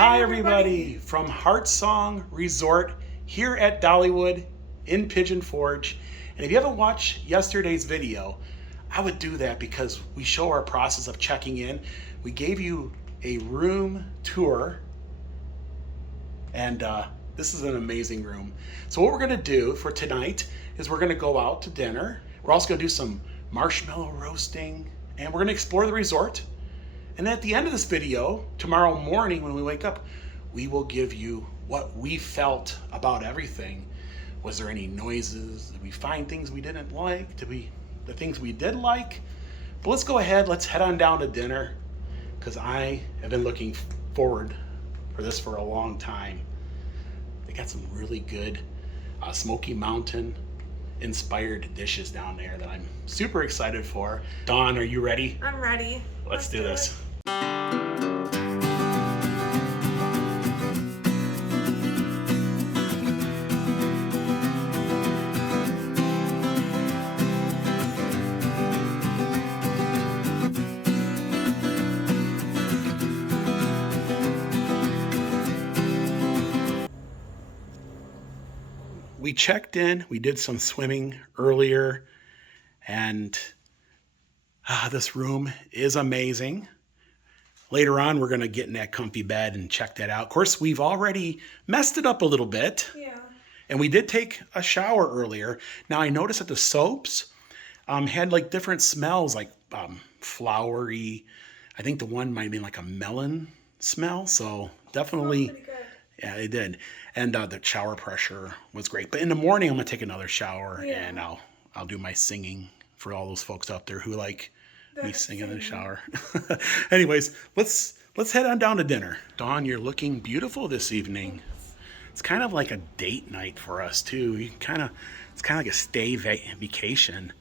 Hi everybody from Heart Song Resort here at Dollywood in Pigeon Forge. And if you haven't watched yesterday's video, I would do that because we show our process of checking in. We gave you a room tour and this is an amazing room. So what we're gonna do for tonight is we're gonna go out to dinner. We're also gonna do some marshmallow roasting and we're gonna explore the resort. And at the end of this video, tomorrow morning when we wake up, we will give you what we felt about everything. Was there any noises? Did we find things we didn't like? The things we did like? But let's go ahead, let's head on down to dinner because I have been looking forward for this for a long time. They got some really good Smoky Mountain inspired dishes down there that I'm super excited for. Dawn, are you ready? I'm ready. Let's do this. We checked in, we did some swimming earlier, and this room is amazing. Later on, we're gonna get in that comfy bed and check that out. Of course, we've already messed it up a little bit. Yeah. And we did take a shower earlier. Now I noticed that the soaps had like different smells, like flowery. I think the one might be like a melon smell. So definitely, yeah, it did. And the shower pressure was great. But in the morning, I'm gonna take another shower and I'll do my singing for all those folks out there who like me singing in the shower. Anyways, let's head on down to dinner. Dawn, you're looking beautiful this evening. It's kind of like a date night for us too. It's kind of like a stay vacation.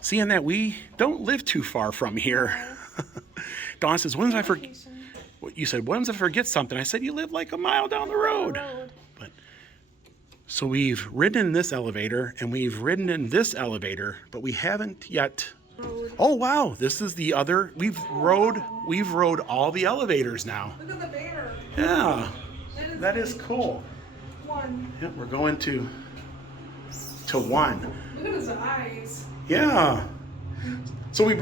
Seeing that we don't live too far from here. Dawn says, "When did I forget?" You said, "When did I forget something?" I said, "You live like a mile down the road." But so we've ridden in this elevator and we've ridden in this elevator, but we haven't yet. Oh wow, this is the other. We've rode all the elevators now. Look at the bear. Yeah, that is cool. One. Yeah, we're going to one. Look at his eyes. Yeah. So we've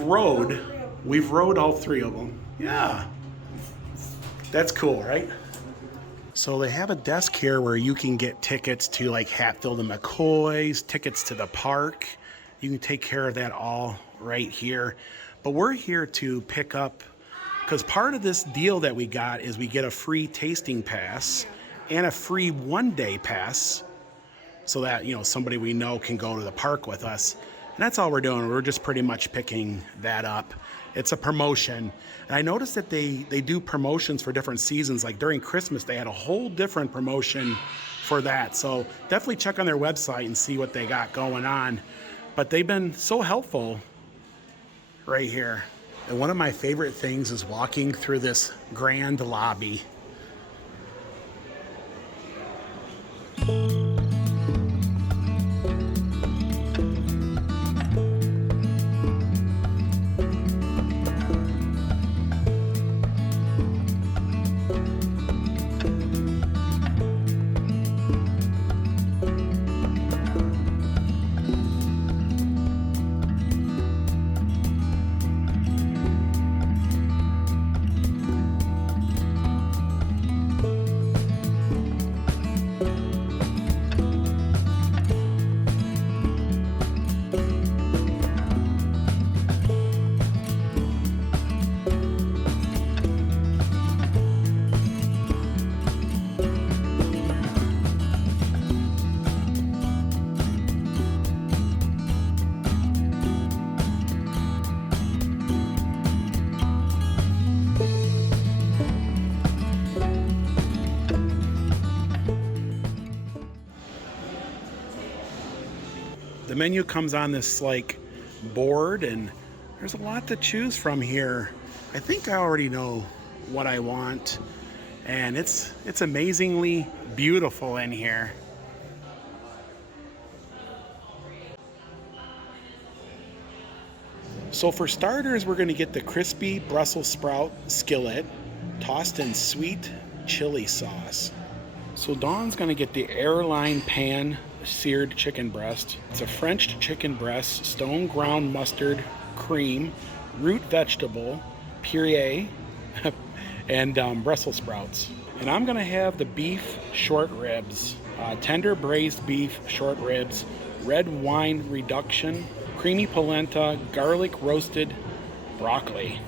rode all three of them. Yeah. That's cool, right? So they have a desk here where you can get tickets to like Hatfield and McCoy's, tickets to the park. You can take care of that all right here. But we're here to pick up, because part of this deal that we got is we get a free tasting pass and a free one-day pass so that, you know, somebody we know can go to the park with us. And that's all we're doing. We're just pretty much picking that up. It's a promotion. And I noticed that they do promotions for different seasons. Like during Christmas, they had a whole different promotion for that. So definitely check on their website and see what they got going on. But they've been so helpful right here. And one of my favorite things is walking through this grand lobby. The menu comes on this like board and there's a lot to choose from here. I think I already know what I want, and it's amazingly beautiful in here. So for starters, we're going to get the crispy Brussels sprout skillet. tossed in sweet chili sauce. So Dawn's gonna get the airline pan seared chicken breast. It's a French chicken breast, stone ground mustard, cream, root vegetable, puree, and Brussels sprouts. And I'm gonna have the beef short ribs, tender braised beef short ribs, red wine reduction, creamy polenta, garlic roasted broccoli.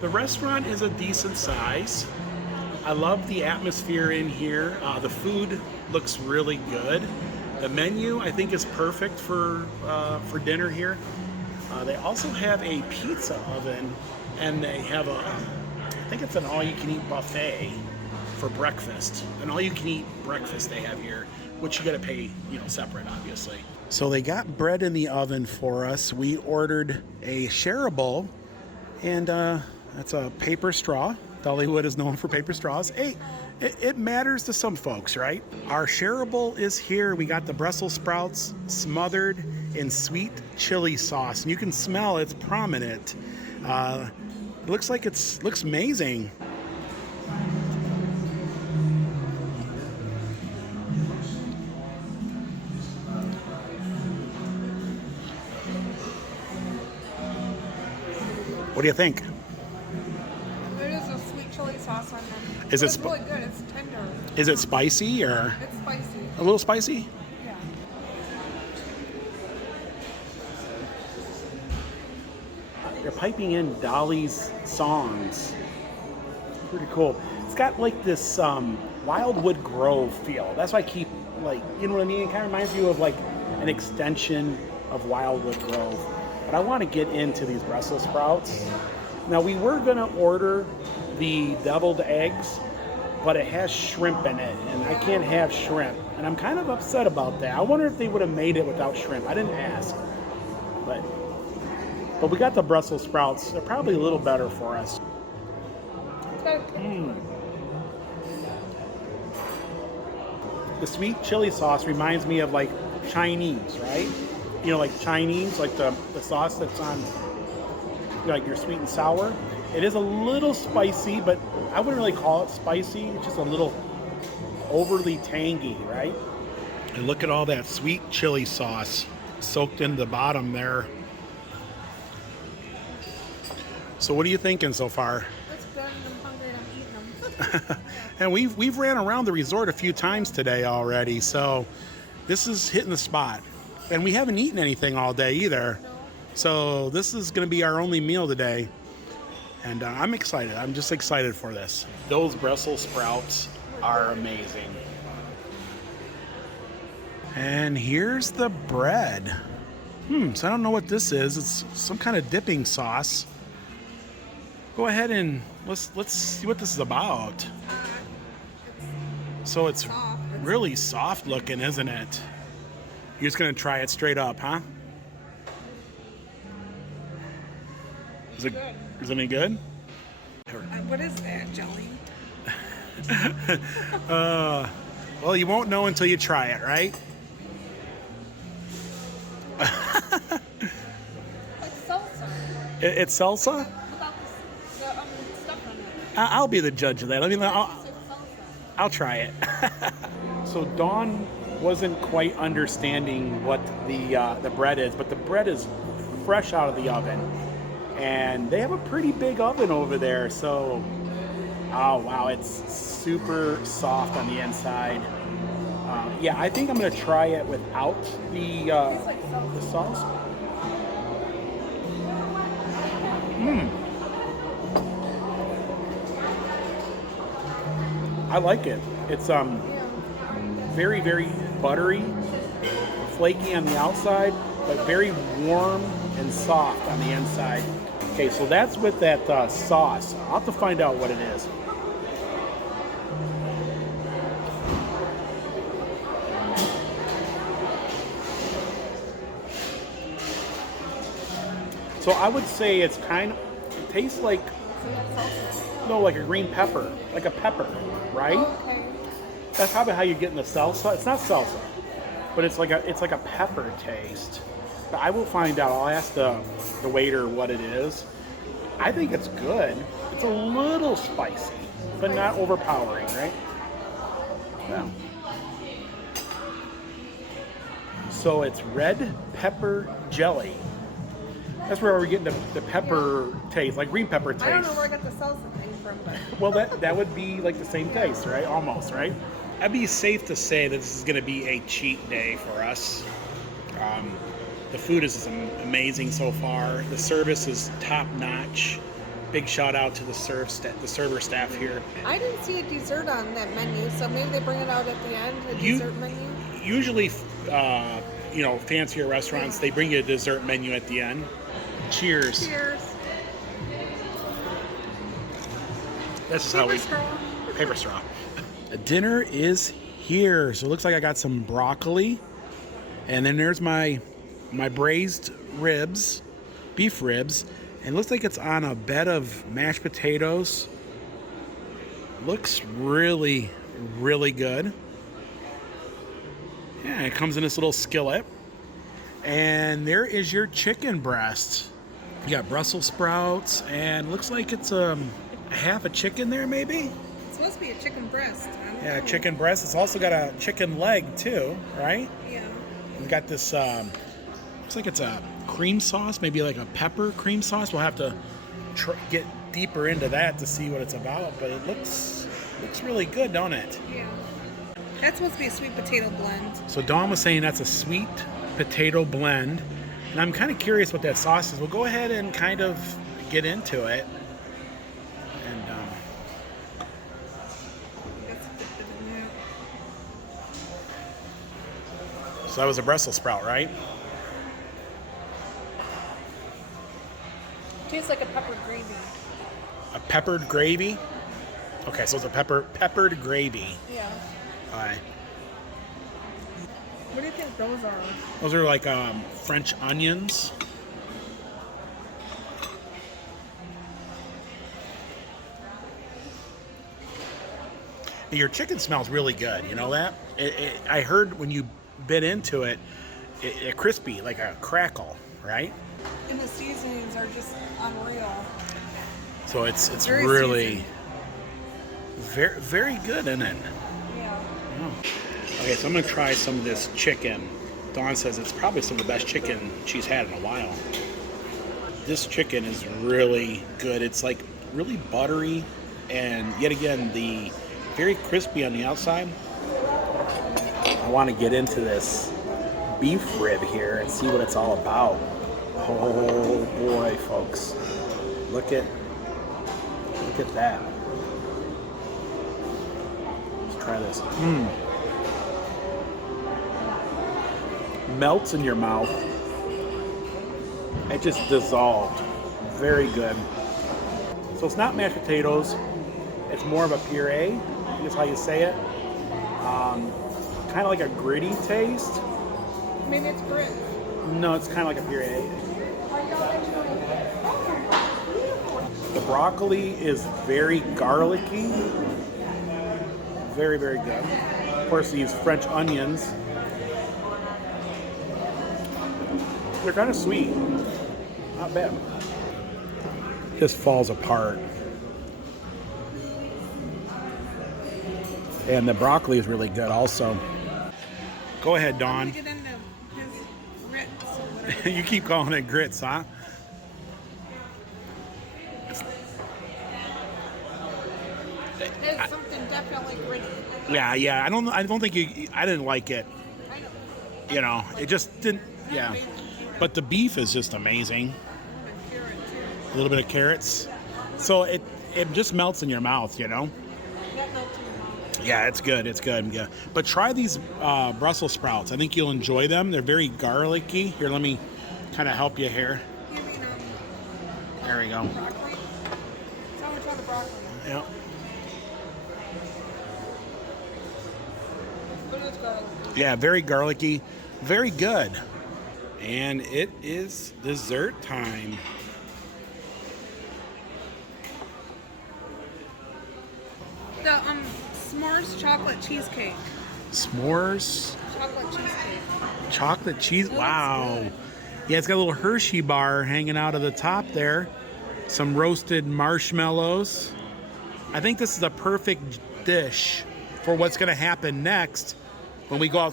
The restaurant is a decent size. I love the atmosphere in here. The food looks really good. The menu, I think, is perfect for dinner here. They also have a pizza oven, and they have I think it's an all-you-can-eat buffet for breakfast. An all-you-can-eat breakfast they have here, which you got to pay, separate, obviously. So they got bread in the oven for us. We ordered a shareable, and that's a paper straw. Dollywood is known for paper straws. Hey, it matters to some folks, right? Our shareable is here. We got the Brussels sprouts smothered in sweet chili sauce, and you can smell it's prominent. It looks like looks amazing. What do you think? Sauce on them. Is it's really good? It's tender. Is it spicy or? It's spicy. A little spicy? Yeah. They're piping in Dolly's songs. Pretty cool. It's got like this Wildwood Grove feel. That's why I keep you know what I mean? It kind of reminds you of like an extension of Wildwood Grove. But I want to get into these Brussels sprouts. Now we were gonna order the deviled eggs, but it has shrimp in it, and I can't have shrimp, and I'm kind of upset about that. I wonder if they would have made it without shrimp. I didn't ask, but we got the Brussels sprouts. They're probably a little better for us. The sweet chili sauce reminds me of like Chinese, right? Like Chinese, like the sauce that's on like your sweet and sour. It is a little spicy, but I wouldn't really call it spicy. It's just a little overly tangy, right? And look at all that sweet chili sauce soaked in the bottom there. So what are you thinking so far? It's good, and I'm hungry and I'm eating them. And we've ran around the resort a few times today already, so this is hitting the spot. And we haven't eaten anything all day either. No. So this is going to be our only meal today. And I'm excited. I'm just excited for this. Those Brussels sprouts are amazing. And here's the bread. So I don't know what this is. It's some kind of dipping sauce. Go ahead and let's see what this is about. So it's really soft looking, isn't it? You're just going to try it straight up, huh? Is it any good? What is that, jelly? Well, you won't know until you try it, right? Like salsa. It's salsa? Without the stuff on it. I'll be the judge of that. Salsa. I'll try it. So Dawn wasn't quite understanding what the bread is, but the bread is fresh out of the oven. And they have a pretty big oven over there, so oh wow, it's super soft on the inside. Yeah, I think I'm gonna try it without the sauce. I like it. It's very, very buttery, flaky on the outside, but very warm and soft on the inside. Okay, so that's with that sauce. I'll have to find out what it is. So I would say it tastes like, like a green pepper, like a pepper, right? Okay. That's probably how you're getting the salsa. It's not salsa, but it's like a pepper taste. But I will find out. I'll ask the waiter what it is. I think it's good. It's a little spicy. but not overpowering, right? Yeah. So it's red pepper jelly. That's where we're getting the pepper taste, like green pepper taste. I don't know where I got the salsa thing from, but Well, that would be like the same taste, right? Almost, right? I'd be safe to say that this is going to be a cheat day for us. The food is amazing so far. The service is top notch. Big shout out to the server staff here. I didn't see a dessert on that menu, so maybe they bring it out at the end, a dessert menu. Usually, fancier restaurants, they bring you a dessert menu at the end. Cheers. Cheers. This is how we... straw. Paper straw. Dinner is here. So it looks like I got some broccoli. And then there's my braised ribs, beef ribs. And it looks like it's on a bed of mashed potatoes. Looks really, really good. Yeah, it comes in this little skillet. And there is your chicken breast. You got Brussels sprouts, and looks like it's a half a chicken there, maybe? It's supposed to be a chicken breast. Yeah, chicken breast. It's also got a chicken leg, too, right? Yeah. We've got this, looks like it's a cream sauce, maybe like a pepper cream sauce. We'll have to get deeper into that to see what it's about, but it looks really good, don't it? Yeah. That's supposed to be a sweet potato blend. So Dawn was saying that's a sweet potato blend, and I'm kind of curious what that sauce is. We'll go ahead and kind of get into it. And so that was a Brussels sprout, right? Tastes like a peppered gravy. A peppered gravy? Okay, so it's a peppered gravy. Yeah. All right. What do you think those are? Those are like French onions. Your chicken smells really good. You know that? I heard when you bit into it, it crispy, like a crackle, right? And the seasonings are just unreal. So it's Very really very, very good in it. Yeah. Oh. Okay, so I'm gonna try some of this chicken. Dawn says it's probably some of the best chicken she's had in a while. This chicken is really good. It's like really buttery, and yet again, the very crispy on the outside. I want to get into this beef rib here and see what it's all about. Oh boy, folks. Look at that. Let's try this. Melts in your mouth. It just dissolved. Very good. So it's not mashed potatoes. It's more of a puree. I think that's how you say it. Kind of like a gritty taste. Maybe it's grits. No, it's kind of like a puree. The broccoli is very garlicky. Very, very good. Of course, these French onions. They're kind of sweet. Not bad. Just falls apart. And the broccoli is really good also. Go ahead, Dawn. Get into his grits or whatever. You keep calling it grits, huh? It's something definitely gritty. Yeah. I don't think I didn't like it. I know. You know, it just didn't. Yeah. But the beef is just amazing. A little bit of carrots. So it just melts in your mouth, you know? That melts in your mouth. Yeah, it's good. It's good. Yeah. But try these Brussels sprouts. I think you'll enjoy them. They're very garlicky. Here, let me kind of help you here. You mean There we go. broccoli? That's how we try the broccoli. Yep. But it's garlic. Yeah, very garlicky. Very good. And it is dessert time. The s'mores chocolate cheesecake. S'mores. Chocolate cheesecake. Chocolate cheese. That looks Wow. good. Yeah, it's got a little Hershey bar hanging out of the top there. Some roasted marshmallows. I think this is a perfect dish for what's going to happen next when we go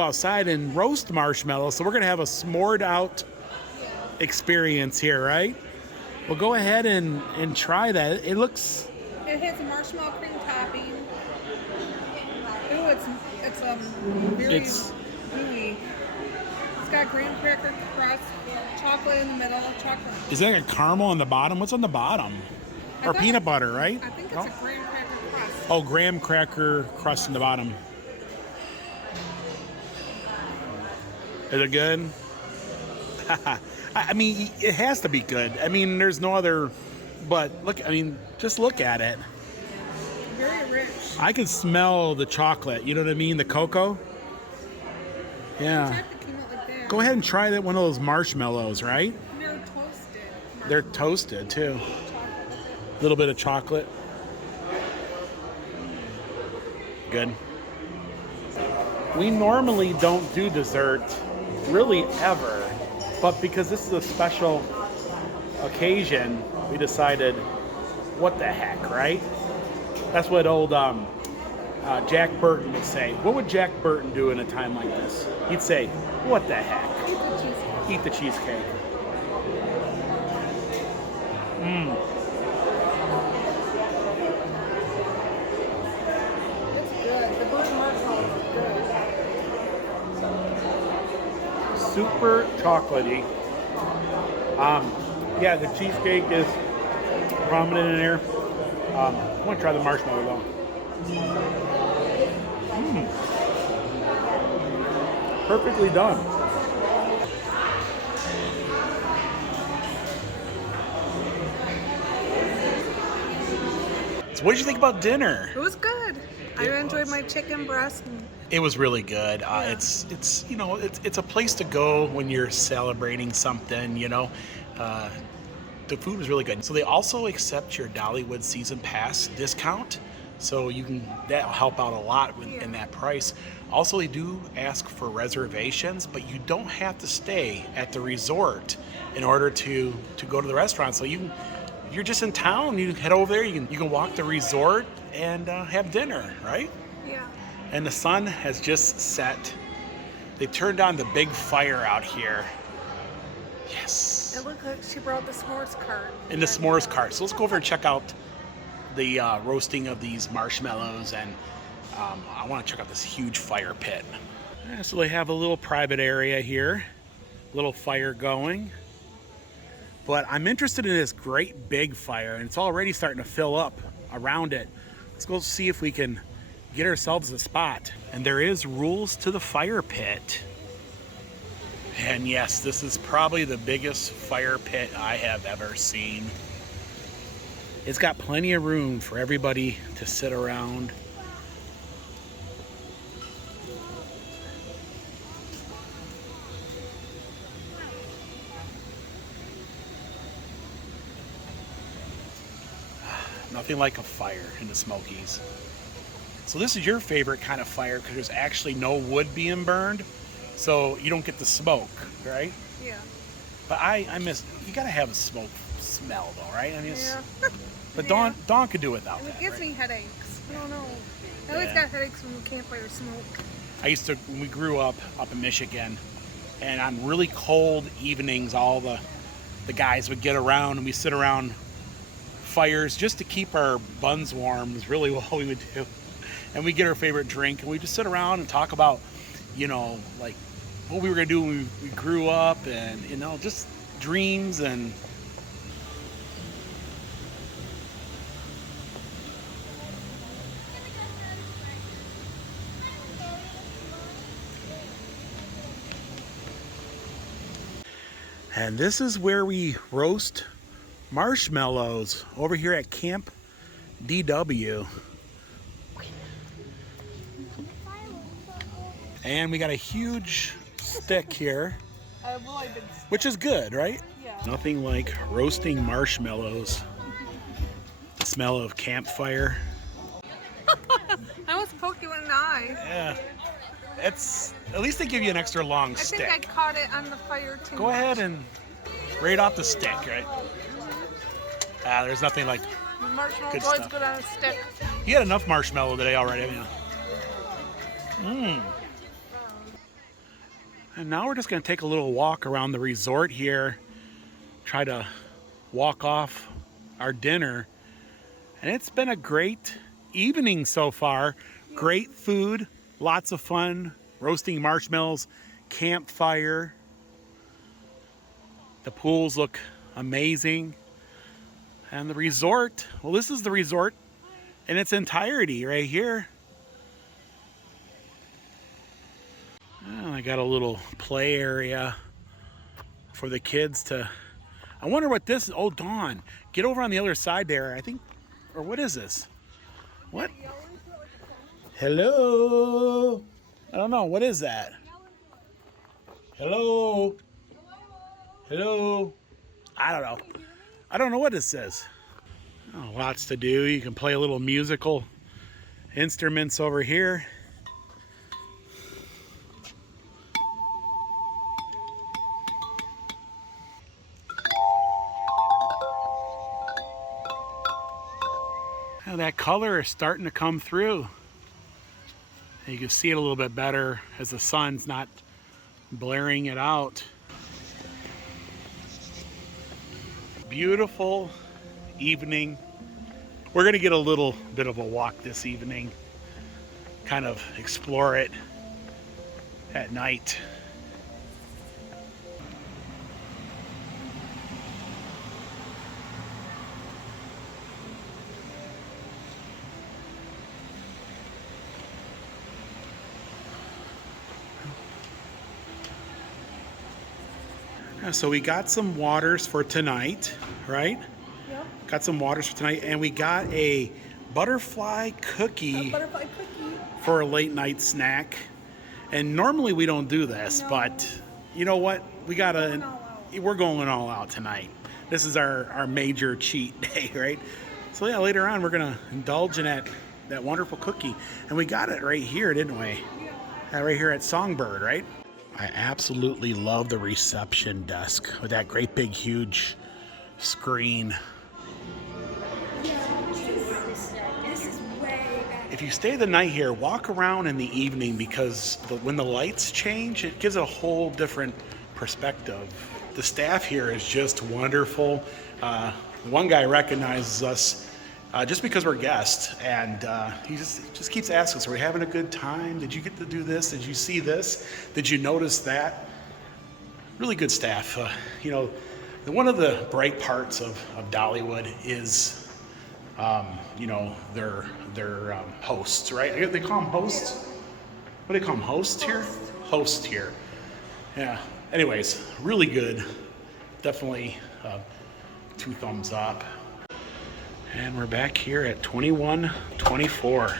outside and roast marshmallows. So we're going to have a s'mored out experience here, right? Well, go ahead and try that. It looks... It has a marshmallow cream topping. Ooh, it's very gooey. It's got graham cracker crust, chocolate in the middle, chocolate. Is that a caramel on the bottom? What's on the bottom? Or peanut butter, right? I think it's a graham cracker crust. Oh, graham cracker crust in the bottom. Is it good? I mean, it has to be good. I mean, there's no other... But look, I mean, just look at it. Very rich. I can smell the chocolate. You know what I mean? The cocoa. Yeah. Go ahead and try that one of those marshmallows, right? They're toasted. They're toasted too. A little bit of chocolate. Good. We normally don't do dessert, really ever, but because this is a special occasion, we decided, what the heck, right? That's what old Jack Burton would say. What would Jack Burton do in a time like this? He'd say, what the heck? Eat the cheesecake. Eat the cheesecake. Mmm. It's good. The burnt marshmallow is good. Super chocolatey. Yeah, the cheesecake is prominent in there. I want to try the marshmallow though. Perfectly done. So what did you think about dinner? It was good. I enjoyed my chicken breast. It was really good. It's you know, it's a place to go when you're celebrating something, you know. The food was really good. So they also accept your Dollywood season pass discount. So that'll help out a lot in that price. Also, they do ask for reservations, but you don't have to stay at the resort in order to go to the restaurant. So you're just in town, you head over there, you can walk the resort and have dinner, right? Yeah. And the sun has just set. They turned on the big fire out here. Yes. It looked like she brought the s'mores cart. In the s'mores cart. So let's go over and check out the roasting of these marshmallows, and I want to check out this huge fire pit. Yeah, so they have a little private area here, little fire going. But I'm interested in this great big fire, and it's already starting to fill up around it. Let's go see if we can get ourselves a spot. And there is rules to the fire pit. And yes, this is probably the biggest fire pit I have ever seen. It's got plenty of room for everybody to sit around. Nothing like a fire in the Smokies. So this is your favorite kind of fire because there's actually no wood being burned. So you don't get the smoke, right? Yeah. But I miss, you gotta have a smoke smell though, right? I mean, but Yeah. Dawn could do without And that, it gives right? me headaches. I don't know. I always got headaches from the campfire smoke. I used to, when we grew up in Michigan, and on really cold evenings, all the guys would get around and we sit around fires just to keep our buns warm is really what we would do. And we get our favorite drink and we just sit around and talk about, you know, like what we were gonna do when we grew up, and you know, just dreams. And this is where we roast marshmallows over here at Camp DW. And we got a huge stick here, which is good, right? Yeah. Nothing like roasting marshmallows. The smell of campfire. I almost poked you in the eye. Yeah. It's, at least they give you an extra long I stick. think I caught it on the fire too. Go ahead and right off the stick, right? There's nothing like Marshmallow's Good always stuff. good on a stick. You had enough marshmallow today already, haven't you? And now we're just going to take a little walk around the resort here, try to walk off our dinner. And it's been a great evening so far. Great food, lots of fun, roasting marshmallows, campfire. The pools look amazing. And the resort, well, this is the resort in its entirety right here. And I got a little play area for the kids to, I wonder what this is. Oh, Dawn, get over on the other side there. I think, or what is this? What? Hello? I don't know. What is that? Hello? Hello? I don't know. I don't know what this says. Oh, lots to do. You can play a little musical instruments over here. Now that color is starting to come through. You can see it a little bit better as the sun's not blaring it out. Beautiful evening. We're gonna get a little bit of a walk this evening, kind of explore it at night. So we got some waters for tonight, right? Yep. Got some waters for tonight, and we got a butterfly cookie, Butterfly cookie. for a late night snack. And normally we don't do this, No. but you know what? We gotta, Going all out. we're going all out tonight. This is our major cheat day, right? So yeah, later on we're gonna indulge in that wonderful cookie. And we got it right here, didn't we? Yeah. Right here at Songbird, right? I absolutely love the reception desk with that great big huge screen. If you stay the night here, walk around in the evening because when the lights change, it gives a whole different perspective. The staff here is just wonderful. One guy recognizes us just because we're guests, and he just keeps asking us, are we having a good time? Did you get to do this? Did you see this? Did you notice that? Really good staff. One of the bright parts of Dollywood is their hosts, right? They call them hosts. What do they call them? Hosts here? Host here. Yeah. Anyways, really good. Definitely 2 thumbs up. And we're back here at 2124.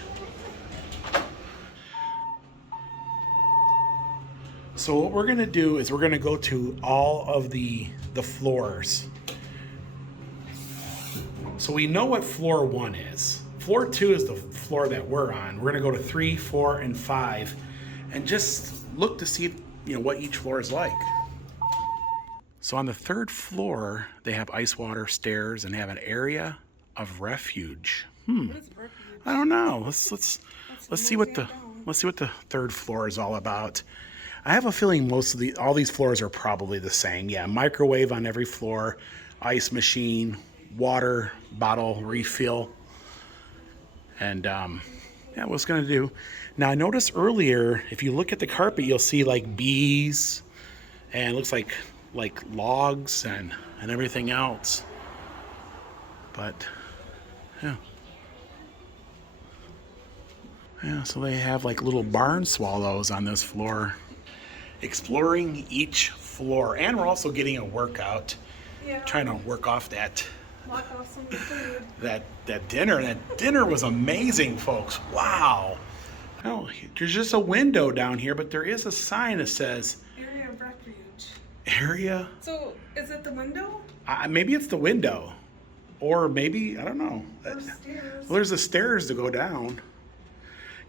So what we're gonna do is we're gonna go to all of the floors. So we know what floor 1 is. Floor 2 is the floor that we're on. We're gonna go to 3, 4, and 5, and just look to see what each floor is like. So on the 3rd floor, they have ice water stairs and have an area of refuge. What is refuge? I don't know. Let's see what the 3rd floor is all about. I have a feeling all these floors are probably the same. Yeah, microwave on every floor, ice machine, water bottle refill, and yeah, what's gonna do. Now I noticed earlier, if you look at the carpet, you'll see like bees, and it looks like logs and everything else. But yeah, so they have like little barn swallows on this floor. Exploring each floor, and we're also getting a workout. Yeah. Trying to work off that Walk off some food. that dinner. That dinner was amazing, folks. Wow. Oh, there's just a window down here, but there is a sign that says Area of refuge. area. So, is it the window? Maybe it's the window, or maybe I don't know. Or stairs? Well, there's the stairs to go down.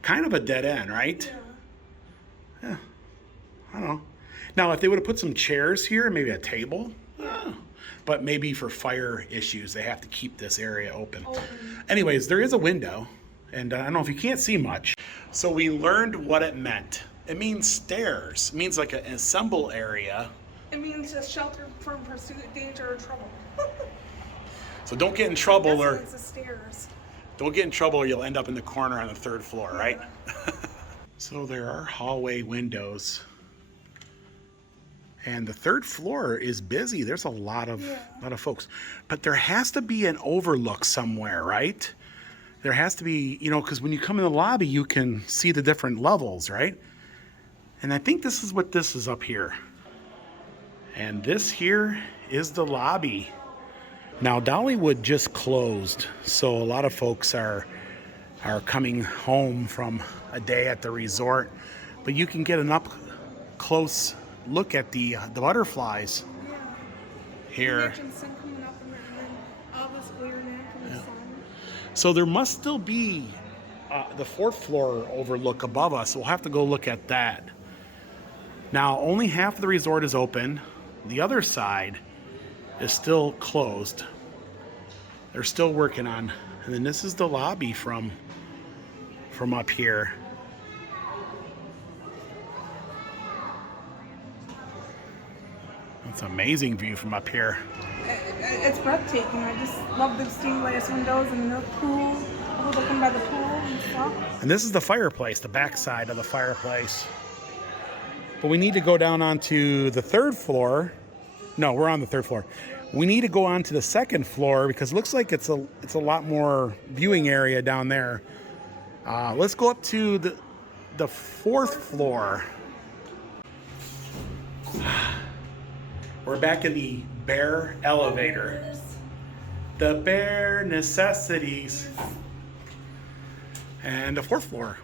Kind of a dead end, right? Yeah. I don't know. Now, if they would have put some chairs here and maybe a table, but maybe for fire issues, they have to keep this area open. Open. Anyways, there is a window, and I don't know if you can't see much. So we learned what it meant. It means stairs. It means like an assemble area. It means a shelter from pursuit, danger, or trouble. So don't get in trouble, That's or it's the stairs. don't get in trouble, or you'll end up in the corner on the 3rd floor, right? So there are hallway windows. And the 3rd floor is busy. There's a lot of folks. But there has to be an overlook somewhere, right? There has to be, you know, because when you come in the lobby, you can see the different levels, right? And I think this is what this is up here. And this here is the lobby. Now, Dollywood just closed, so a lot of folks are coming home from a day at the resort. But you can get an up close look at the butterflies here. Imagine sun coming up and then all this glare in from the sun. So there must still be the 4th floor overlook above us. We'll have to go look at that. Now, only half of the resort is open. The other side is still closed. They're still working on. And then this is the lobby from up here. It's an amazing view from up here. It's breathtaking. I just love the stained glass windows and the pool, looking by the pool and stuff. And this is the fireplace, the back side of the fireplace. But we need to go down onto the 3rd floor. No, we're on the 3rd floor. We need to go on to the 2nd floor because it looks like it's a lot more viewing area down there. Let's go up to the 4th floor. We're back in the bare elevator. The bare necessities. And the 4th floor.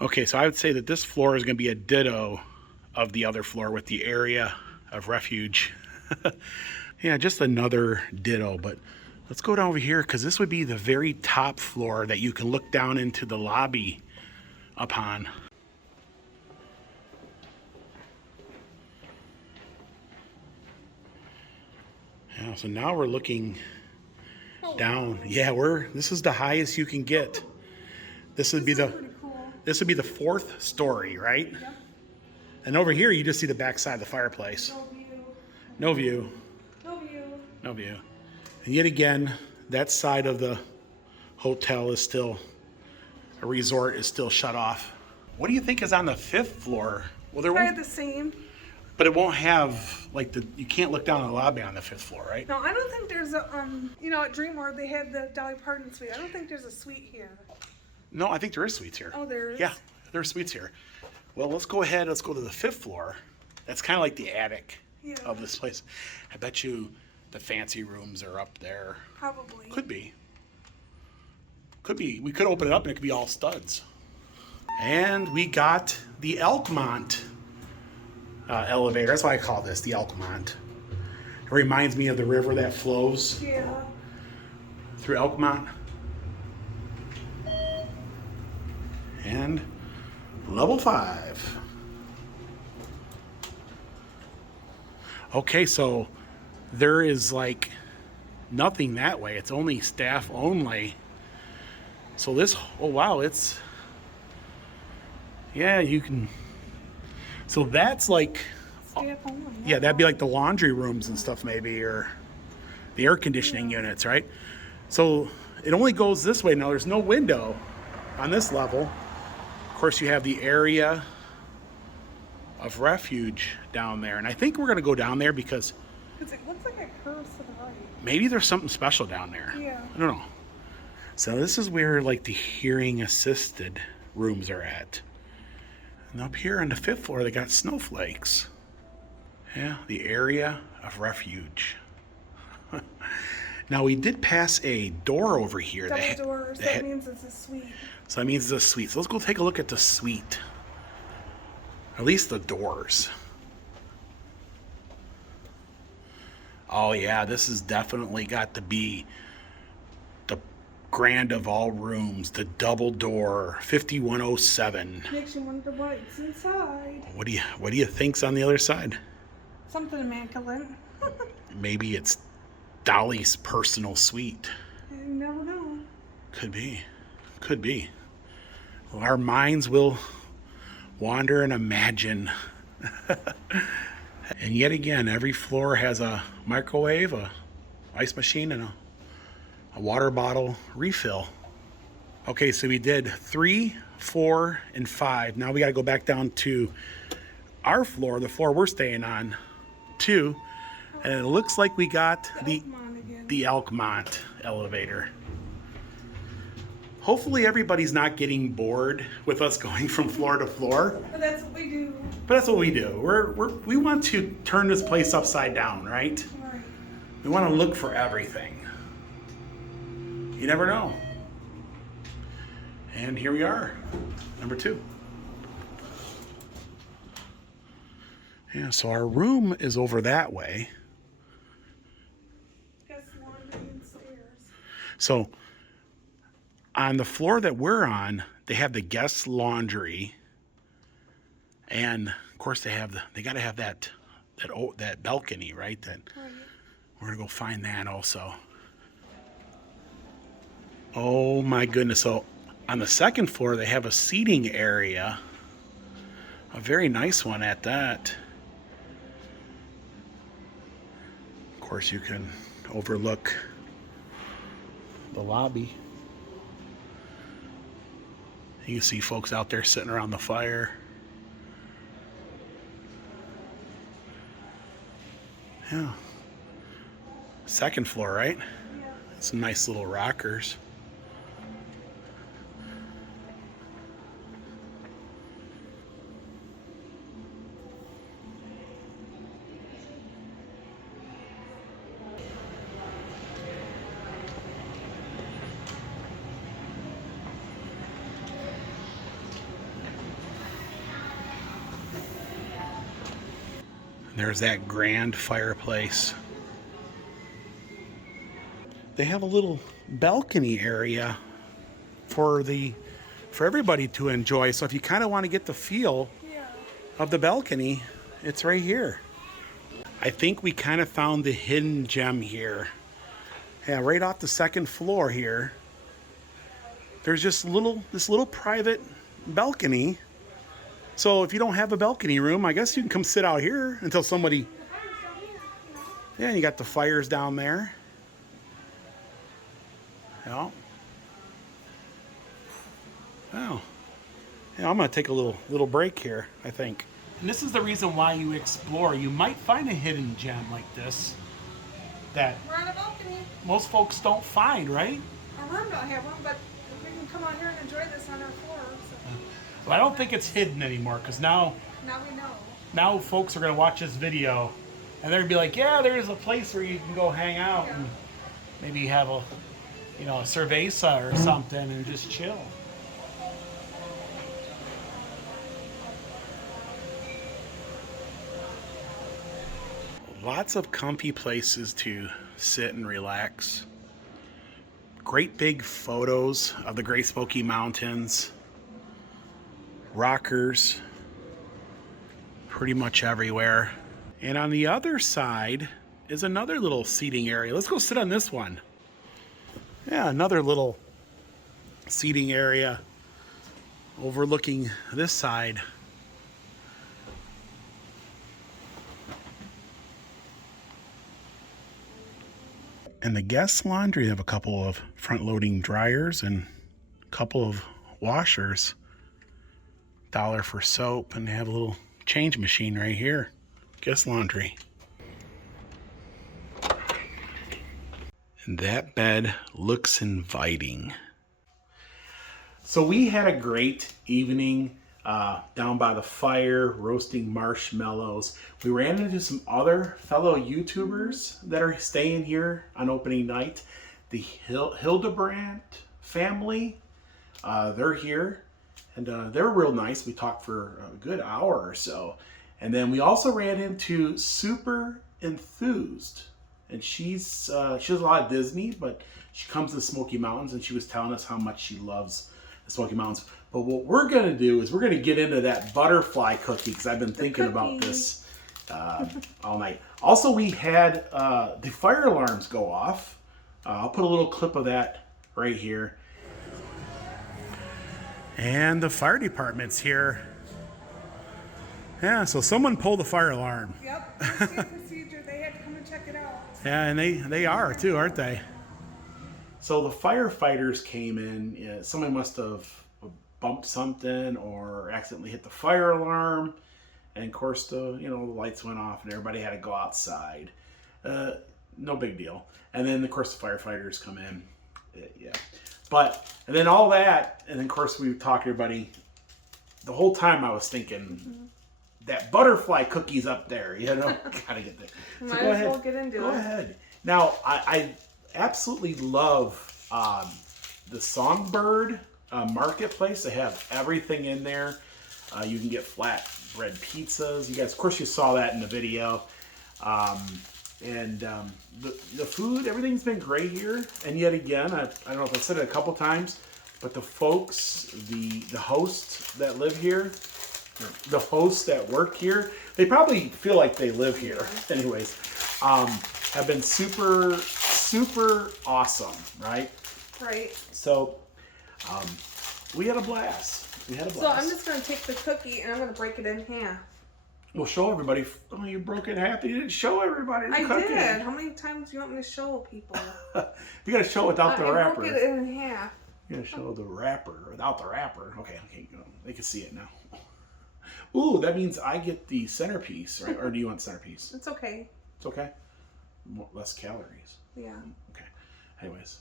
Okay, so I would say that this floor is going to be a ditto of the other floor with the area of refuge. Yeah, just another ditto, but let's go down over here because this would be the very top floor that you can look down into the lobby upon. Yeah, so now we're looking down. Yeah, this is the highest you can get. This would be the 4th story, right? Yep. And over here you just see the back side of the fireplace. No view. No view. No view. And yet again, that side of the hotel is still, a resort is still shut off. What do you think is on the 5th floor? Well, there Probably won't, the same. but it won't have like you can't look down the lobby on the 5th floor, right? No, I don't think there's a you know, at Dream World they had the Dolly Parton suite. I don't think there's a suite here. No, I think there is suites here. Oh, there is? Yeah, there are suites here. Well, let's go ahead. Let's go to the 5th floor. That's kind of like the attic of this place. I bet you the fancy rooms are up there. Probably. Could be. Could be. We could open it up and it could be all studs. And we got the Elkmont elevator. That's why I call this the Elkmont. It reminds me of the river that flows through Elkmont. And level 5. Okay, so there is like nothing that way. It's only staff only. So this, oh wow, it's, yeah, you can, so that's like, Staff only. yeah, that'd be like the laundry rooms and stuff maybe, or the air conditioning units, right? So it only goes this way now. There's no window on this level. Of course, you have the area of refuge down there. And I think we're going to go down there because it looks like it curves to the right. maybe there's something special down there. Yeah. I don't know. So this is where like the hearing assisted rooms are at. And up here on the 5th floor, they got snowflakes. Yeah, the area of refuge. Now we did pass a door over here. Double doors, that means it's a suite. So that means it's a suite. So let's go take a look at the suite. At least the doors. Oh yeah, this has definitely got to be the grand of all rooms. The double door, 5107. Makes you wonder what's inside. What do you think's on the other side? Something immaculate. Maybe it's Dolly's personal suite. You never know. Could be. Could be. Well, our minds will wander and imagine. And yet again, every floor has a microwave, a ice machine, and a water bottle refill. Okay, so we did 3, 4, and 5. Now we got to go back down to our floor, the floor we're staying on, 2. And it looks like we got the Elkmont elevator. Hopefully everybody's not getting bored with us going from floor to floor. But that's what we do. But that's what we do. We want to turn this place upside down, right? Right. We want to look for everything. You never know. And here we are, number 2. Yeah, so our room is over that way. Guest laundry and stairs. So on the floor that we're on, they have the guest laundry, and of course they got to have that balcony, right? That Right. we're gonna go find that also. Oh my goodness! So on the second floor, they have a seating area, a very nice one at that. Of course, you can overlook the lobby. You can see folks out there sitting around the fire. Yeah. Second floor, right? Yeah. Some nice little rockers. There's that grand fireplace. They have a little balcony area for everybody to enjoy. So if you kind of want to get the feel of the balcony, it's right here. I think we kind of found the hidden gem here. Yeah, right off the second floor here. There's just this little private balcony. So if you don't have a balcony room, I guess you can come sit out here until somebody... Yeah, and you got the fires down there. Yeah. Oh. Yeah, I'm going to take a little break here, I think. And this is the reason why you explore. You might find a hidden gem like this that We're on a balcony. most folks don't find, right? Our room don't have one, but we can come out here and enjoy this on our floor. So. Well, I don't think it's hidden anymore, because now We know. now folks are going to watch this video and they're going to be like, yeah, there's a place where you can go hang out and maybe have a cerveza or something and just chill. Lots of comfy places to sit and relax. Great big photos of the Great Smoky Mountains. Rockers pretty much everywhere. And on the other side is another little seating area. Let's go sit on this one. Yeah, another little seating area overlooking this side. And the guest laundry have a couple of front-loading dryers and a couple of washers. $1 for soap, and they have a little change machine right here. Guest laundry. And that bed looks inviting. So we had a great evening down by the fire, roasting marshmallows. We ran into some other fellow YouTubers that are staying here on opening night. The Hildebrandt family, they're here. And they were real nice. We talked for a good hour or so. And then we also ran into Super Enthused. And she does a lot of Disney, but she comes to the Smoky Mountains, and she was telling us how much she loves the Smoky Mountains. But what we're going to do is we're going to get into that butterfly cookie, because I've been thinking about this. all night. Also, we had the fire alarms go off. I'll put a little clip of that right here. And the fire department's here. Yeah, so someone pulled the fire alarm. Yep, safety procedure. They had to come and check it out. Yeah, and they are too, aren't they? So the firefighters came in. Somebody must have bumped something or accidentally hit the fire alarm, and of course the lights went off and everybody had to go outside. No big deal. And then of course the firefighters come in. Yeah, and then all that, and then of course we talked to everybody. The whole time I was thinking. That butterfly cookie's up there, gotta get there. So Might as well get into it. Go ahead. Now, I absolutely love the Songbird marketplace. They have everything in there. You can get flat bread pizzas. You guys, of course, you saw that in the video. The food, everything's been great here. And yet again, I don't know if I said it a couple times, but the folks, the hosts that live here, the hosts that work here, they probably feel like they live here. Anyways, have been super, super awesome, right? Right. So, we had a blast. So I'm just going to take the cookie and I'm going to break it in half. We'll show everybody. Oh, you broke it in half. You didn't show everybody the cookie. I did. How many times do you want me to show people? You got to show it without the wrapper. I broke it in half. You got to show the wrapper without the wrapper. Okay, go. They can see it now. Ooh, that means I get the centerpiece, right? Or do you want centerpiece? It's okay. It's okay? Less calories. Yeah. Okay. Anyways.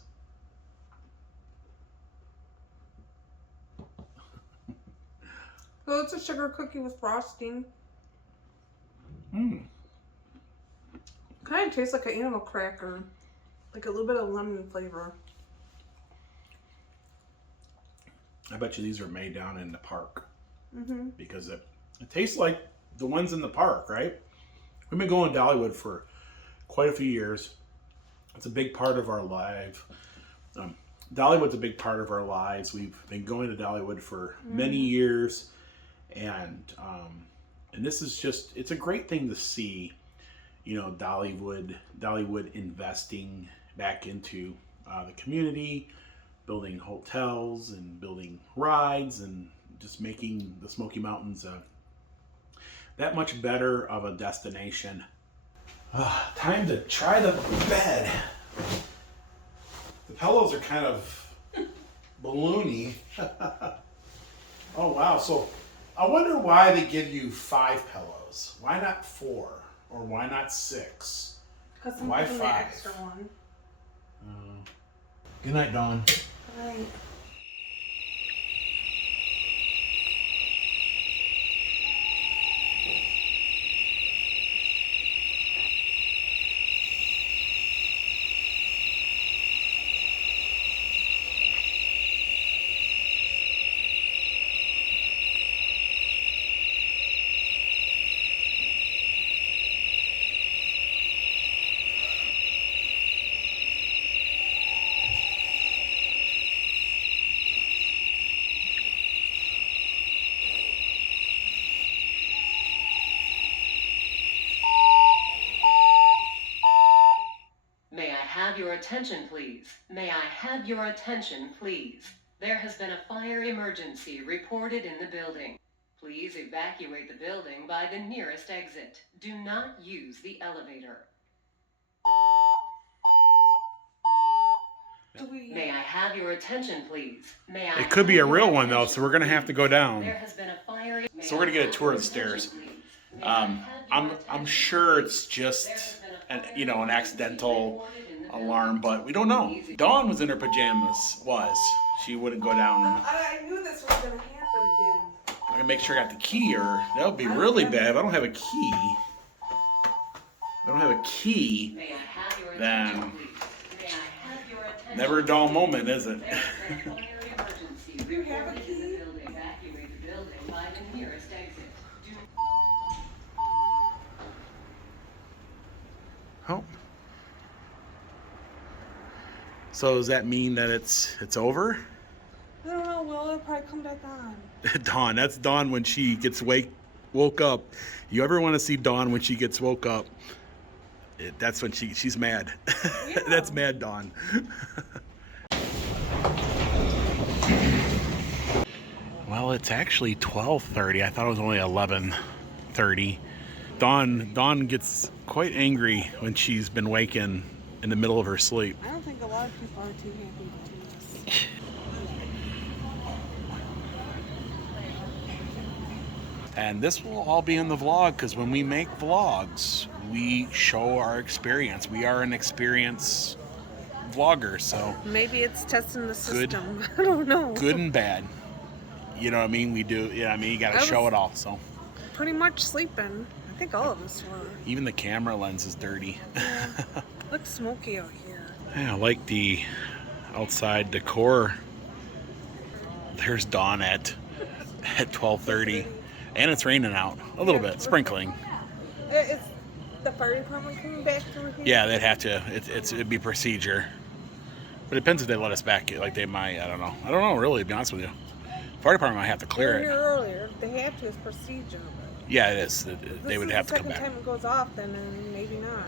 So it's a sugar cookie with frosting. Mmm. Kind of tastes like an animal cracker. Like a little bit of lemon flavor. I bet you these are made down in the park. Mm-hmm. Because it tastes like the ones in the park, right? We've been going to Dollywood for quite a few years. It's a big part of our life. Dollywood's a big part of our lives. We've been going to Dollywood for many years, and this is just, it's a great thing to see, Dollywood investing back into the community, building hotels and building rides and just making the Smoky Mountains that much better of a destination. Time to try the bed. The pillows are kind of balloony. Oh wow, so I wonder why they give you 5 pillows. Why not 4? Or why not 6? Because why 5? The extra one. Good night, Dawn. Good night. Have your attention, please. May I have your attention, please? There has been a fire emergency reported in the building. Please evacuate the building by the nearest exit. Do not use the elevator. May I have your attention, please? May I? It could be a real one though, so we're gonna have to go down. There has been a fire. So we're gonna get a tour of the stairs. I'm sure it's just an accidental alarm, but we don't know. Dawn was in her pajamas. She wouldn't go down. I knew this was gonna happen again. I'm gonna make sure I got the key, or that would be really bad if I don't have a key. If I don't have a key, then never a dull moment, is it? Do you have a key? Oh. So does that mean that it's over? I don't know. Will it probably come back on? Dawn. That's Dawn when she gets woke up. You ever want to see Dawn when she gets woke up? That's when she's mad. Yeah. That's mad Dawn. Well, it's actually 12:30. I thought it was only 11:30. Dawn gets quite angry when she's been waking in the middle of her sleep. I don't think a lot of people are too happy to do this. And this will all be in the vlog, because when we make vlogs, we show our experience. We are an experience vlogger, so Maybe it's testing the system. I don't know. good and bad. You know what I mean? We do. Yeah, I mean, you got to show it all. So Pretty much sleeping. I think all of us were. even the camera lens is dirty. Yeah. Looks smoky out here. Yeah, I like the outside decor. There's Dawn at 12:30, and it's raining out a little bit, sprinkling. Is the fire department coming back through here? Yeah, they'd have to. It'd be procedure, but it depends if they let us back. Like they might. I don't know. I don't know really. To be honest with you, fire department might have to They clear were it. here earlier. They have to. It's procedure. Yeah, it is. They would have to come This is the back. second time it goes off, then maybe not.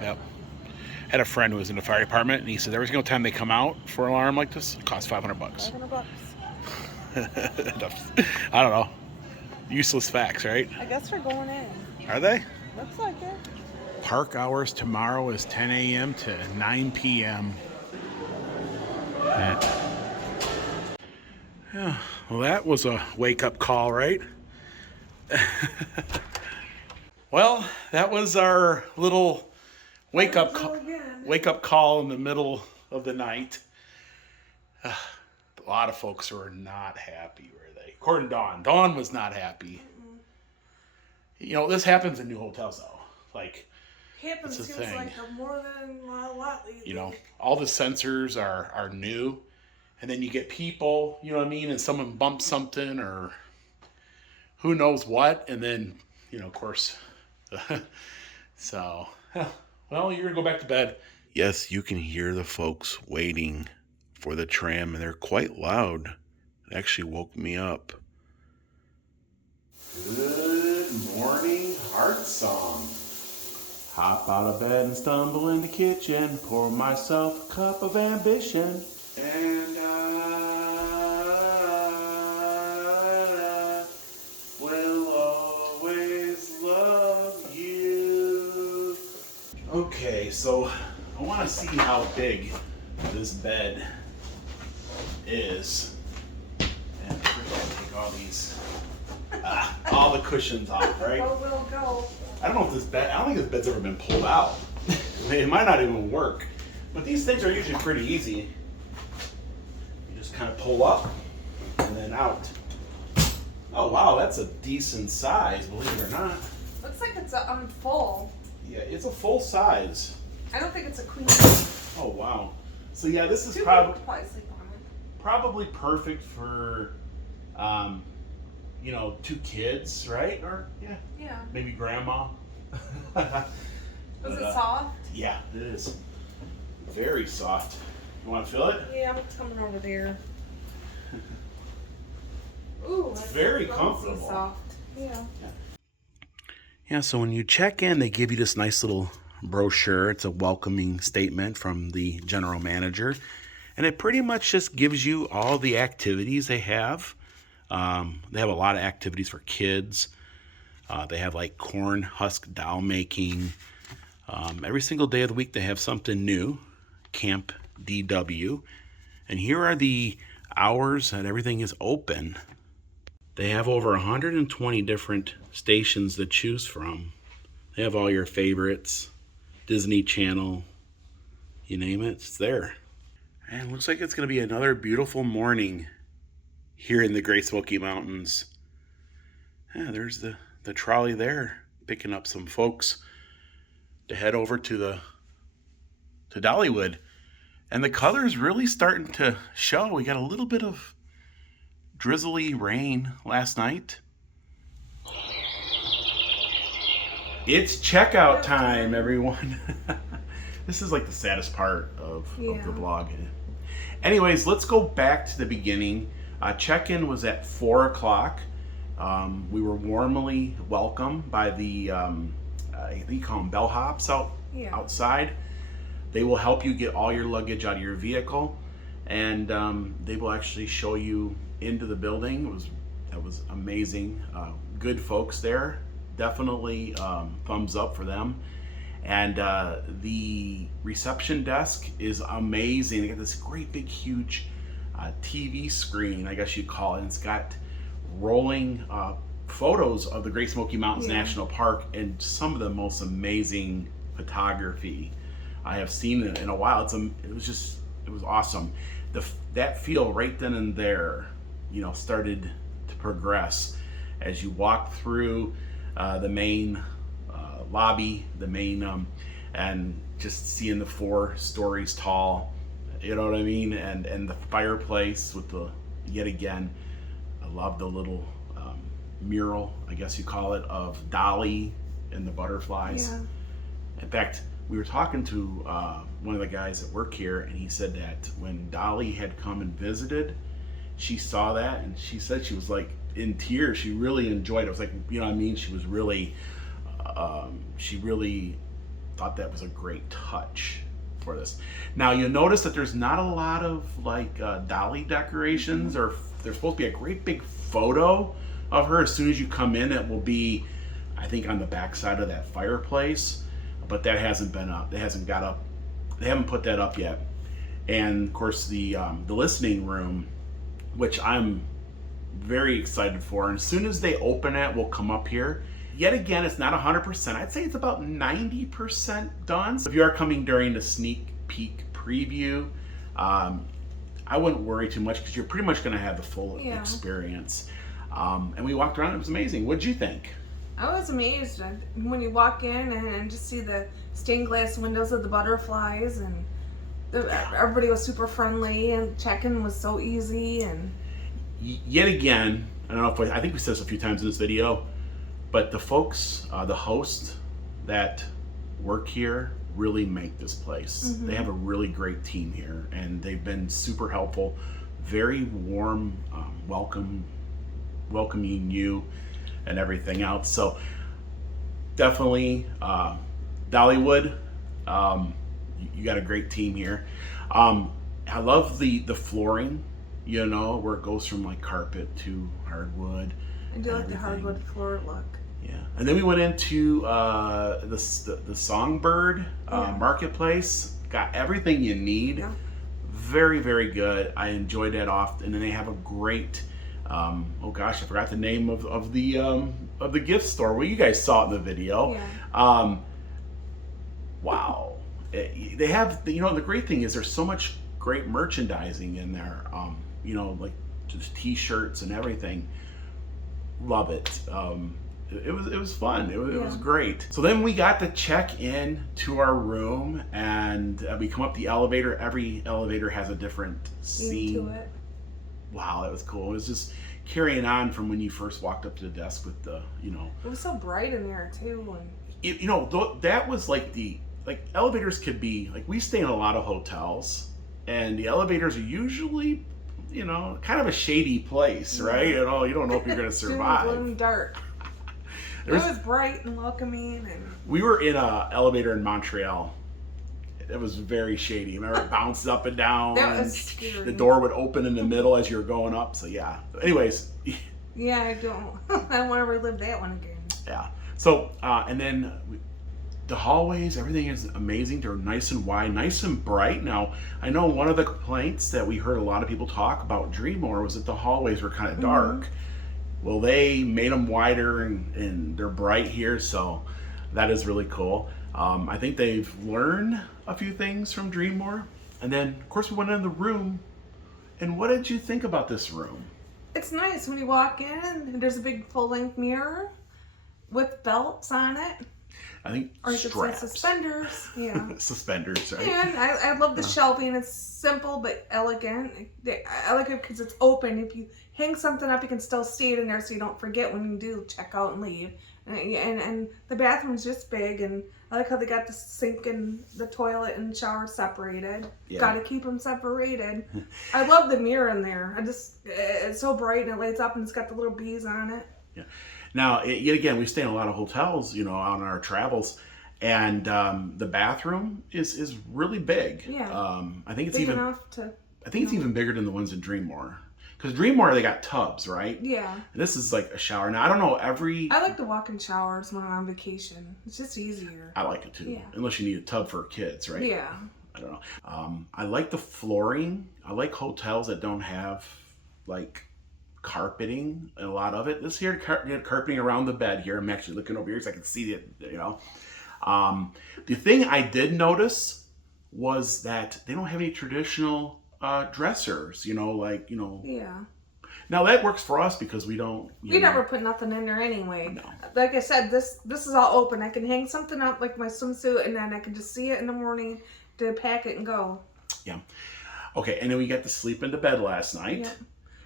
Yep. Had a friend who was in the fire department, and he said every single time they come out for an alarm like this, it costs $500. $500. I don't know. Useless facts, right? I guess they're going in. Are they? Looks like it. Park hours tomorrow is 10 a.m. to 9 p.m. Yeah, well, that was a wake-up call, right? Well, that was our little wake-up call in the middle of the night. A lot of folks were not happy, were they? According to Dawn. Dawn was not happy. You know, this happens in new hotels, though. Like, Happens it's a seems thing. like more than a lot lately. You know, all the sensors are new, and then you get people, you know what I mean, and someone bumps something or who knows what, and then, you know, of course, so, well, you're gonna go back to bed. Yes, you can hear the folks waiting for the tram, and they're quite loud. It actually woke me up. Good morning, heart song. Hop out of bed and stumble in the kitchen, pour myself a cup of ambition, and I will always love you. Okay, so I want to see how big this bed is. And first I take all the cushions off, right? Go. I don't know if this bed, I don't think this bed's ever been pulled out. It might not even work. But these things are usually pretty easy. You just kind of pull up and then out. Oh wow, that's a decent size, believe it or not. Looks like it's full. Yeah, it's a full size. I don't think it's a queen. Oh wow. So yeah, this is Two people probably could probably sleep on it. probably perfect for, you know, 2 kids, right? Or Yeah. maybe grandma. Was it soft? Yeah, it is. Very soft. You want to feel it? Yeah, I'm coming over there. Ooh, that's very bouncy comfortable. Soft. Yeah. Yeah, so when you check in, they give you this nice little brochure. It's a welcoming statement from the general manager. And it pretty much just gives you all the activities they have. They have a lot of activities for kids. They have like corn husk doll making. Every single day of the week they have something new. Camp DW. And here are the hours that everything is open. They have over 120 different stations to choose from. They have all your favorites. Disney Channel. You name it, it's there. And it looks like it's going to be another beautiful morning here in the Great Smoky Mountains. Yeah, there's the trolley there, picking up some folks to head over to Dollywood. And the color's really starting to show. We got a little bit of drizzly rain last night. It's checkout time, everyone. This is like the saddest part of the vlog. Anyways, let's go back to the beginning. Check-in was at 4 o'clock, We were warmly welcomed by the, I think you call them bellhops outside. They will help you get all your luggage out of your vehicle, and they will actually show you into the building. That was amazing. Good folks there. Definitely thumbs up for them. And the reception desk is amazing. They got this great big huge TV screen, I guess you'd call it. And it's got rolling photos of the Great Smoky Mountains National Park and some of the most amazing photography I have seen in a while. It was awesome. That feel right then and there, started to progress as you walk through the main lobby, and just seeing the 4 stories tall, you know what I mean, and the fireplace with yet again, I love the little mural, I guess you call it, of Dolly and the butterflies. Yeah. In fact, we were talking to one of the guys at work here, and he said that when Dolly had come and visited, she saw that, and she said she was like in tears. She really enjoyed it. It was like, you know what I mean? She was really, she really thought that was a great touch for this. Now you'll notice that there's not a lot of like Dolly decorations, or there's supposed to be a great big photo of her as soon as you come in. It will be, I think, on the back side of that fireplace, but that hasn't been up. It hasn't got up. They haven't put that up yet. And of course the listening room, which I'm very excited for. And as soon as they open it, we'll come up here. Yet again, it's not 100%. I'd say it's about 90% done. So if you are coming during the sneak peek preview, I wouldn't worry too much because you're pretty much going to have the full experience. And we walked around. It was amazing. What'd you think? I was amazed when you walk in and just see the stained glass windows of the butterflies, and everybody was super friendly, and check-in was so easy. And yet again, I don't know if I think we said this a few times in this video, but the folks, the hosts that work here really make this place. Mm-hmm. They have a really great team here, and they've been super helpful, very warm, welcoming you and everything else. So definitely Dollywood, you got a great team here. I love the flooring, where it goes from like carpet to hardwood. I do like the hardwood floor look. Yeah, and then we went into the Songbird Marketplace. Got everything you need. Yeah. Very, very good. I enjoyed that often. And then they have a great, oh gosh, I forgot the name of the gift store. Well, you guys saw it in the video. Yeah. Wow. They have, the great thing is there's so much great merchandising in there. Like just T-shirts and everything. Love it. It was fun. It was great. So then we got to check in to our room, and we come up the elevator. Every elevator has a different scene. To it. Wow, that was cool. It was just carrying on from when you first walked up to the desk with the, It was so bright in there too. And that was like elevators could be like, we stay in a lot of hotels, and the elevators are usually, kind of a shady place, right? You don't know if you're going to survive. Gloom, dark. It was bright and welcoming. And we were in an elevator in Montreal. It was very shady. Remember, it bounced up and down. That was scary. The door would open in the middle as you were going up. So yeah. Anyways. Yeah, I don't want to relive that one again. Yeah. So and then the hallways, everything is amazing. They're nice and wide, nice and bright. Now, I know one of the complaints that we heard a lot of people talk about Dreammore was that the hallways were kind of dark. Mm-hmm. Well, they made them wider and they're bright here, so that is really cool. I think they've learned a few things from Dreammore. And then, of course, we went in the room. And what did you think about this room? It's nice when you walk in. There's a big full-length mirror with belts on it. I think or you could say suspenders. Yeah. Suspenders, right? And I love the shelving. It's simple but elegant. I like it because it's open. If you hang something up, you can still see it in there so you don't forget when you do check out and leave. And the bathroom's just big, and I like how they got the sink and the toilet and shower separated. Yeah. Got to keep them separated. I love the mirror in there. It's so bright and it lights up, and it's got the little bees on it. Yeah. Now, yet again, we stay in a lot of hotels, on our travels, and the bathroom is really big. Yeah. I think it's Big even enough to. I think it's even bigger than the ones in Dreammore. Because Dreammore, they got tubs, right? Yeah. And this is like a shower. Now, I don't know I like to walk in showers when I'm on vacation. It's just easier. I like it too. Yeah. Unless you need a tub for kids, right? Yeah. I don't know. I like the flooring. I like hotels that don't have like carpeting and a lot of it. This here, carpeting around the bed here. I'm actually looking over here so I can see it, The thing I did notice was that they don't have any traditional dressers, Yeah. Now that works for us because we don't. We never put nothing in there anyway. No. Like I said, this is all open. I can hang something up like my swimsuit, and then I can just see it in the morning to pack it and go. Yeah. Okay, and then we got to sleep into bed last night. Yeah.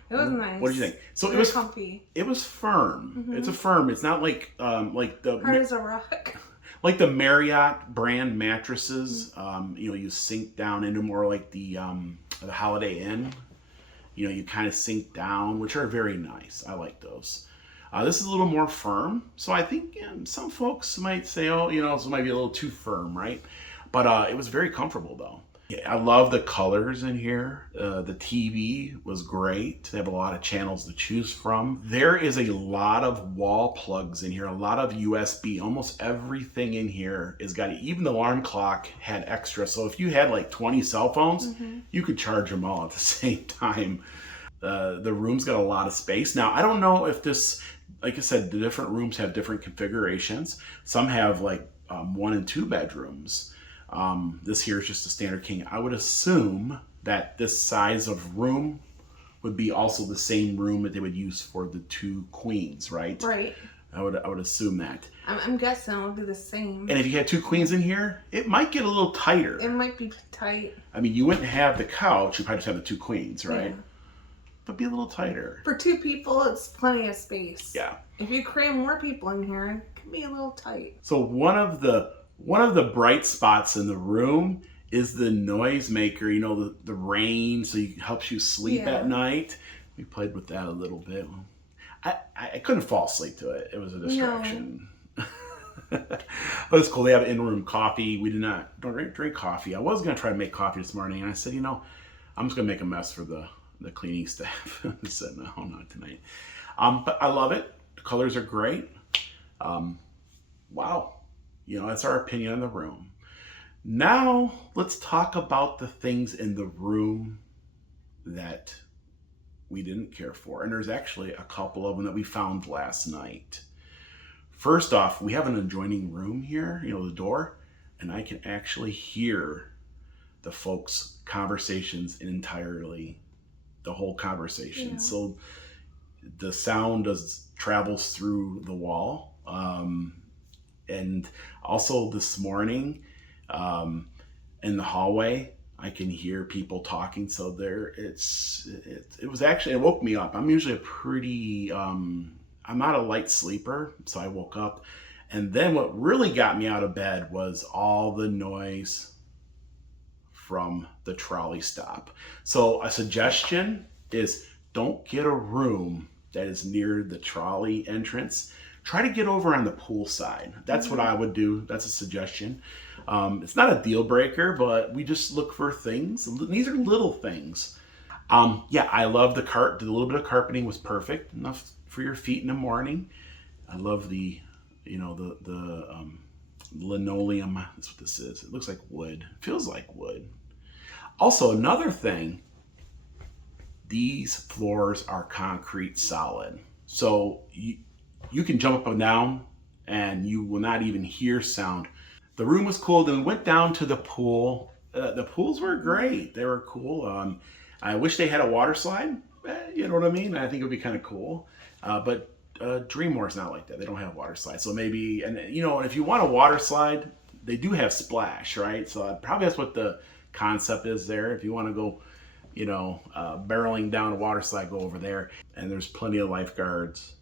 It was nice. What do you think? So Very comfy. It was firm. It's a firm. It's not like the Hard as a rock. like the Marriott brand mattresses. You sink down into more like the Holiday Inn. You kind of sink down, which are very nice. I like those. This is a little more firm, so I think some folks might say, oh, this might be a little too firm, right? But it was very comfortable though. Yeah, I love the colors in here. The TV was great. They have a lot of channels to choose from. There is a lot of wall plugs in here, a lot of USB. Almost everything in here is got it. Even the alarm clock had extra. So if you had like 20 cell phones, you could charge them all at the same time. The room's got a lot of space. Now, I don't know if this, like I said, the different rooms have different configurations. Some have like 1 and 2 bedrooms. This here is just a standard king. I would assume that this size of room would be also the same room that they would use for the 2 queens, right? Right. I would assume that. I'm guessing it would be the same. And if you had 2 queens in here, it might get a little tighter. It might be tight. I mean, you wouldn't have the couch. You'd probably just have the 2 queens, right? Yeah. But be a little tighter. For 2 people, it's plenty of space. Yeah. If you cram more people in here, it can be a little tight. So one of the bright spots in the room is the noisemaker, the rain, so it helps you sleep at night. We played with that a little bit. I couldn't fall asleep to it. It was a distraction. No. But it's cool. They have in-room coffee. We don't drink coffee. I was going to try to make coffee this morning, and I said, I'm just going to make a mess for the cleaning staff. I said, no, not tonight. But I love it. The colors are great. Wow. That's our opinion on the room. Now, let's talk about the things in the room that we didn't care for. And there's actually a couple of them that we found last night. First off, we have an adjoining room here, the door, and I can actually hear the folks' conversations entirely, the whole conversation. Yeah. So the sound travels through the wall. And also this morning, in the hallway, I can hear people talking. So it woke me up. I'm usually I'm not a light sleeper, so I woke up. And then what really got me out of bed was all the noise from the trolley stop. So a suggestion is don't get a room that is near the trolley entrance. Try to get over on the pool side. That's what I would do. That's a suggestion. It's not a deal breaker, but we just look for things. These are little things. I love the little bit of carpeting was perfect, enough for your feet in the morning. I love the linoleum. That's what this is. It looks like wood. It feels like wood. Also, another thing, these floors are concrete solid. So you can jump up and down and you will not even hear sound. The room was cool. Then we went down to the pool. The pools were great. They were cool. I wish they had a water slide. You know what I mean? I think it would be kind of cool. But Dreammore's not like that. They don't have water slides. So maybe, and if you want a water slide, they do have Splash, right? So probably that's what the concept is there. If you want to go, barreling down a water slide, go over there. And there's plenty of lifeguards.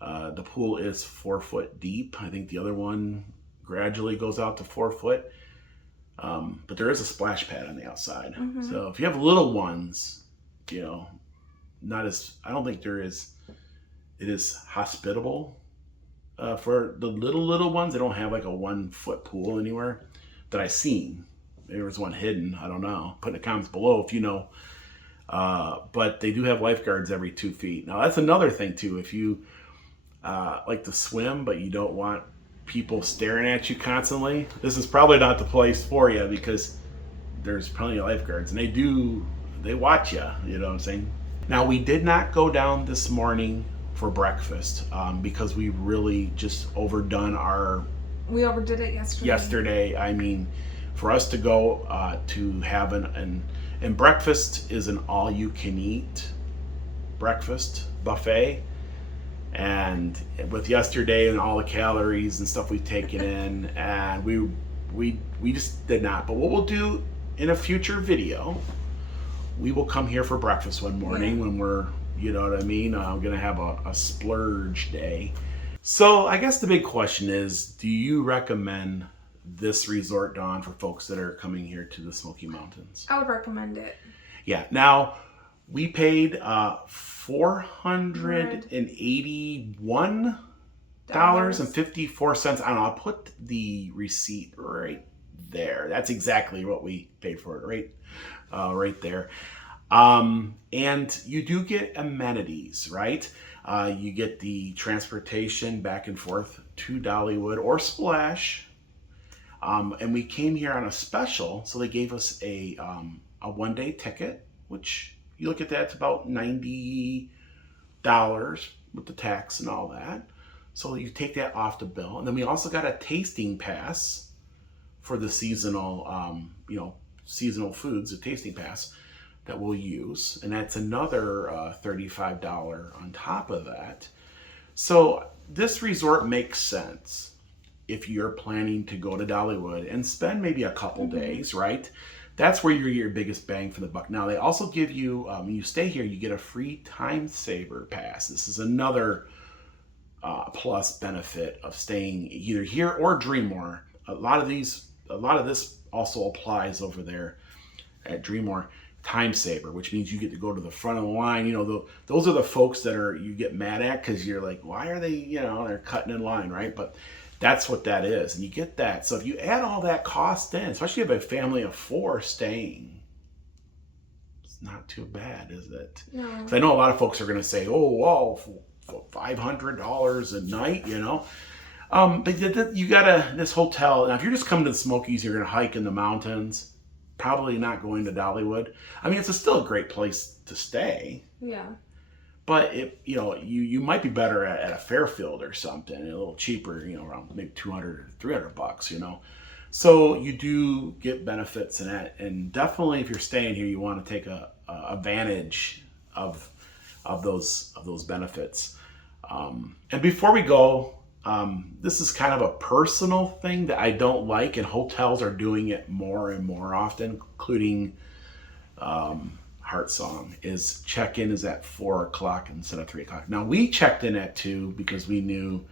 The pool is 4 foot deep. I think the other one gradually goes out to 4 foot. But there is a splash pad on the outside. Mm-hmm. So if you have little ones, I don't think there is it is hospitable. For the little ones, they don't have like a 1 foot pool anywhere that I've seen. Maybe there was one hidden. I don't know. Put in the comments below if you know. But they do have lifeguards every 2 feet. Now that's another thing too. If you like to swim, but you don't want people staring at you constantly, this is probably not the place for you, because there's plenty of lifeguards and they watch you. You know what I'm saying? Now we did not go down this morning for breakfast because we really just overdone our. We overdid it yesterday. I mean, for us to go to have and breakfast is an all-you-can-eat breakfast buffet, and with yesterday and all the calories and stuff we've taken in, and we just did not. But what we'll do in a future video, we will come here for breakfast one morning when we're, you know what I mean? I'm gonna have a splurge day. So I guess the big question is, do you recommend this resort, Dawn, for folks that are coming here to the Smoky Mountains? I would recommend it. Yeah. Now we paid $481.54. I don't know. I'll put the receipt right there. That's exactly what we paid for it, right there. And you do get amenities, right? You get the transportation back and forth to Dollywood or Splash. And we came here on a special, so they gave us a 1-day ticket, which you look at that, it's about $90 with the tax and all that. So you take that off the bill. And then we also got a tasting pass for the seasonal, seasonal foods, a tasting pass that we'll use. And that's another $35 on top of that. So this resort makes sense if you're planning to go to Dollywood and spend maybe a couple days, right? That's where you get your biggest bang for the buck. Now, they also give you, when you stay here, you get a free time saver pass. This is another plus benefit of staying either here or Dreammore. A lot of this also applies over there at Dreammore. Time saver, which means you get to go to the front of the line. You know, those are the folks that you get mad at because you're like, why are they, they're cutting in line, right? But that's what that is, and you get that. So if you add all that cost in, especially if you have a family of 4 staying, it's not too bad, is it? No. 'Cause I know a lot of folks are going to say, oh, well, for $500 a night, but you got this hotel. Now, if you're just coming to the Smokies, you're going to hike in the mountains. Probably not going to Dollywood. I mean, it's still a great place to stay. Yeah. But you might be better at a Fairfield or something, a little cheaper, around maybe $200 or $300, So you do get benefits in that, and definitely if you're staying here, you want to take advantage of those benefits. And before we go, this is kind of a personal thing that I don't like, and hotels are doing it more and more often, including Heart Song, is check-in is at 4 o'clock instead of 3 o'clock. Now, we checked in at 2 because we knew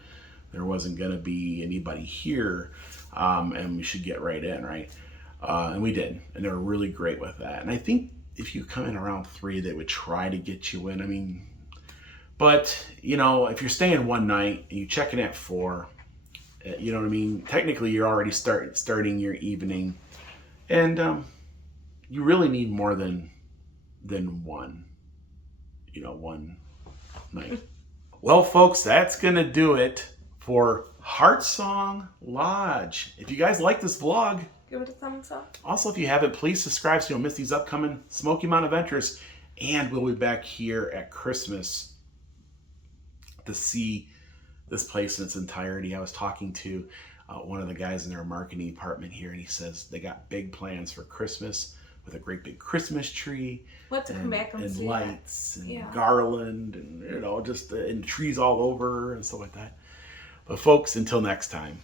there wasn't going to be anybody here, and we should get right in, right? And we did, and they were really great with that. And I think if you come in around 3, they would try to get you in. I mean, but, if you're staying one night and you check in at 4, you know what I mean? Technically, you're already starting your evening, and you really need more than one night. Well, folks, that's going to do it for Heart Song Lodge. If you guys like this vlog, give it a thumbs up. Also, if you haven't, please subscribe so you don't miss these upcoming Smoky Mountain adventures. And we'll be back here at Christmas to see this place in its entirety. I was talking to one of the guys in their marketing department here, and he says they got big plans for Christmas with a great big Christmas tree. Let's come back and see lights and garland and just and trees all over and stuff like that. But folks, until next time.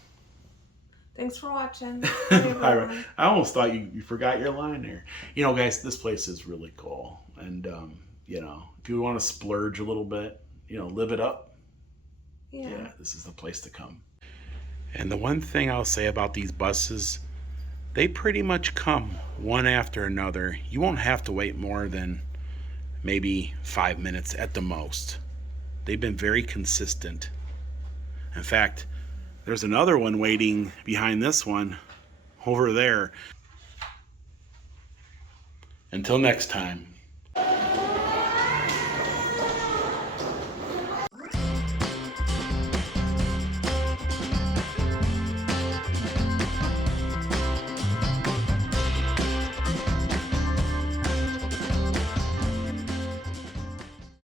Thanks for watching. I almost thought you forgot your line there. Guys, this place is really cool, and if you want to splurge a little bit, live it up. Yeah, this is the place to come. And the one thing I'll say about these buses, they pretty much come one after another. You won't have to wait more than maybe 5 minutes at the most. They've been very consistent. In fact, there's another one waiting behind this one over there. Until next time.